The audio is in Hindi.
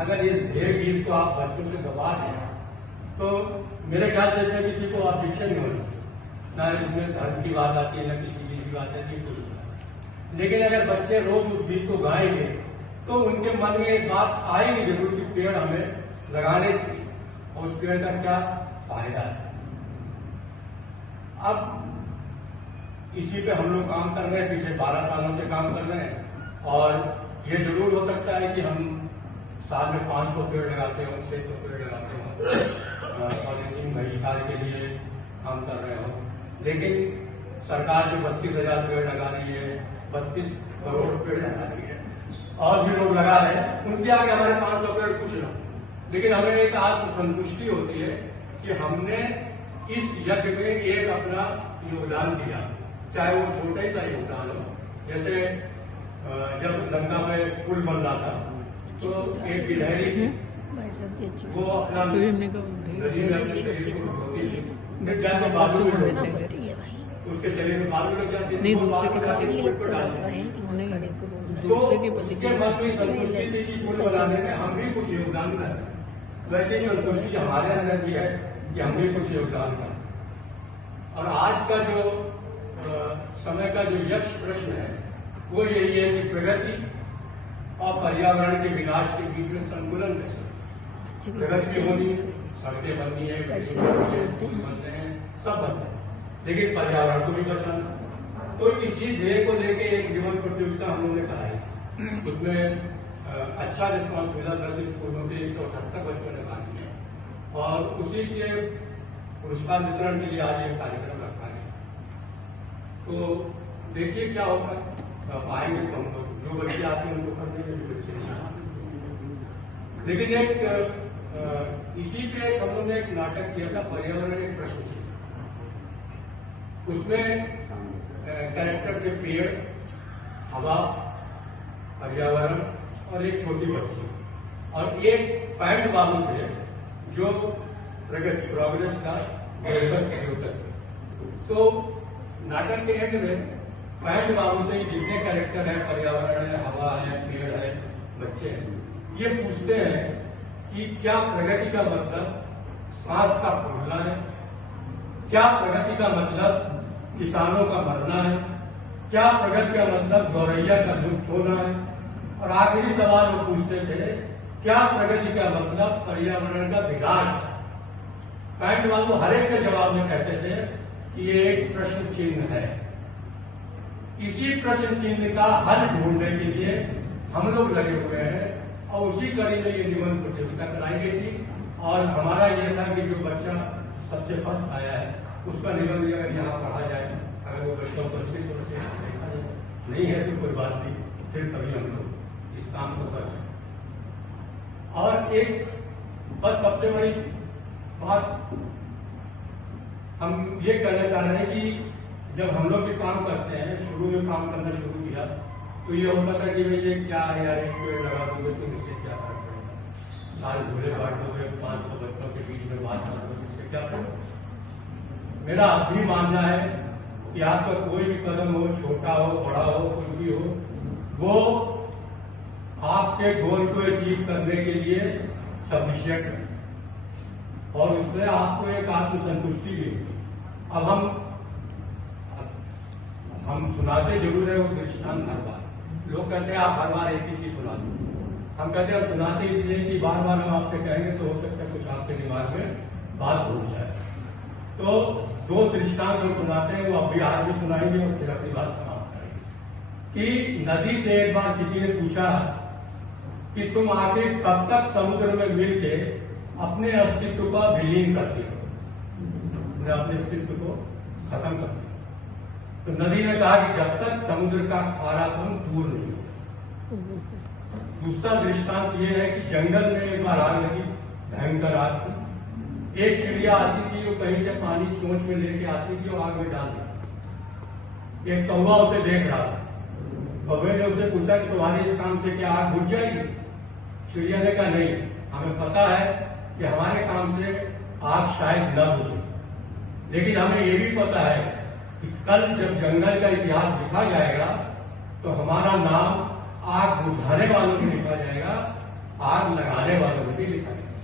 अगर इस ध्येय गीत को आप बच्चों से गवा दें तो मेरे ख्याल से इसमें किसी को ऑब्जेक्शन नहीं होना, ना इसमें धर्म की बात आती है, ना किसी चीज की बात आती है, कोई बात। लेकिन अगर बच्चे रोज उस गीत को गाएंगे तो उनके मन में एक बात आएगी जरूर कि पेड़ हमें लगाने चाहिए और उस पेड़ का क्या फायदा है। अब इसी पे हम लोग काम कर रहे हैं, पिछले 12 सालों से काम कर रहे हैं और ये जरूर हो सकता है कि हम साल में 500 पेड़ लगाते हो, 600 पेड़ लगाते हो और बहिष्कार के लिए काम कर रहे हो, लेकिन सरकार जो 32,000 पेड़ लगा रही है, 32 करोड़ पेड़ लगा रही है और भी लोग लगा रहे हैं, उनके आगे हमारे 500 पेड़ कुछ ना, लेकिन हमें एक आत्मसंतुष्टि होती है कि हमने इस यज्ञ में एक अपना योगदान दिया, चाहे वो छोटा ही सा योगदान हो। जैसे जब लंका में पुल बन रहा था तो एक गिलहरी थी, वो अपना नदी में अपने शरीर को धोती थी, फिर जाके बालू में डूबती, उसके शरीर में बालू लग जाती है, वो बालू जाके पुल पर डालती है। तो उसके मन में संतुष्टि थी कि पुल बनाने में हम भी कुछ योगदान करें, वैसे ही संतुष्टि हमारे अंदर भी है कि हम भी कुछ योगदान करें। और आज का जो समय का जो यक्ष प्रश्न है वो यही है कि प्रगति और पर्यावरण के विनाश के बीच में संतुलन कैसे। प्रगति भी होनी है, सड़कें बननी है, बिल्डिंग बननी है, स्कूल बन रहे हैं, सब बन रहे हैं, लेकिन पर्यावरण को भी बचाना। तो इसी ध्येय को लेके एक जीवन प्रतियोगिता हम लोगों ने कराई, उसमें अच्छा रिस्पॉन्स मिला। 10 स्कूलों के 178 बच्चों ने भाग लिया और उसी के पुरस्कार वितरण के लिए आज एक कार्यक्रम रखा है। तो देखिए क्या होगा, पाएंगे तो हम लोग, जो बच्चे आते हैं उनको कर देंगे, जो बच्चे नहीं आते। लेकिन एक इसी पे हम लोगों ने एक नाटक किया था, पर्यावरण एक प्रश्न थी, उसमें कैरेक्टर के पेड़, हवा, पर्यावरण और एक छोटी बच्ची और एक पैंट बाबू थे जो प्रगति प्रोग्रेस का द्योतक। तो नाटक के एंड में पैंट बाबू से जितने कैरेक्टर है, पर्यावरण है, हवा है, पेड़ है, बच्चे हैं, ये पूछते हैं कि क्या प्रगति का मतलब सांस का फूलना है, क्या प्रगति का मतलब किसानों का मरना है, क्या प्रगति का मतलब गौरैया का लुप्त होना है, और आखिरी सवाल वो पूछते थे क्या प्रगति का मतलब पर्यावरण का विनाश है। पैंट बाबू हर एक के जवाब में कहते थे कि ये एक प्रश्न चिन्ह है। इसी प्रश्न चिन्ह का हल ढूंढने के लिए हम लोग लगे हुए हैं और उसी कड़ी में ये निबंध प्रतियोगिता कराई गई थी और हमारा ये था कि जो बच्चा सबसे फर्स्ट आया है उसका निबंध अगर यहाँ पढ़ा जाए, अगर वो बच्चा उपस्थित हो देखा जाए, नहीं है तो कोई बात नहीं, फिर कभी हम लोग इस काम को कर सकते। और एक बस सबसे बड़ी बात हम ये कहना चाह रहे हैं कि जब हम लोग भी काम करते हैं, शुरू में काम करना शुरू किया तो ये होता था कि भाई ये क्या है यार, एक पेड़ लगा दोगे तो इससे क्या फर्क पड़ेगा, साल भूले बांट दोगे, 500 बच्चों के बीच में बात कर दोगे, इससे क्या फर्क। मेरा भी मानना है कि आपका कोई भी कदम हो, छोटा हो, बड़ा हो, कुछ भी हो, वो आपके गोल को अचीव करने के लिए सफिशिएंट है और उसमें आपको एक आत्मसंतुष्टि भी होगी। अब हम सुनाते जरूर है वो दृष्टांत हर बार, लोग कहते हैं आप हर बार एक ही चीज सुना दो, हम कहते हैं सुनाते इसलिए कि बार बार हम आपसे कहेंगे तो हो सकता है कुछ आपके दिमाग में बात भूल जाए। तो 2 दृष्टांत हम सुनाते हैं, वो अभी आज भी सुनाएंगे और फिर अपनी बात समाप्त करेंगे। कि नदी से एक बार किसी ने पूछा कि तुम आखिर कब तक समुद्र में मिलके अपने अस्तित्व का विलीन करती हो, अपने अस्तित्व को खत्म करती हो। तो नदी ने कहा कि जब तक समुद्र का खारापन दूर नहीं हो। दूसरा दृष्टांत ये है कि जंगल में एक बार आग लगी, भयंकर आग थी, एक चिड़िया आती थी जो कहीं से पानी चोंच में लेके आती थी और आग में डाल दी। एक कौवा उसे देख रहा था, कौवे ने उसे पूछा कि तुम्हारे इस काम से क्या आग बुझ जाएगी। चिड़िया ने कहा नहीं, हमें पता है कि हमारे काम से आग शायद न बुझे, लेकिन हमें ये भी पता है कि कल जब जंगल का इतिहास लिखा जाएगा तो हमारा नाम आग बुझाने वालों में लिखा जाएगा आग लगाने वालों ने भी लिखा है।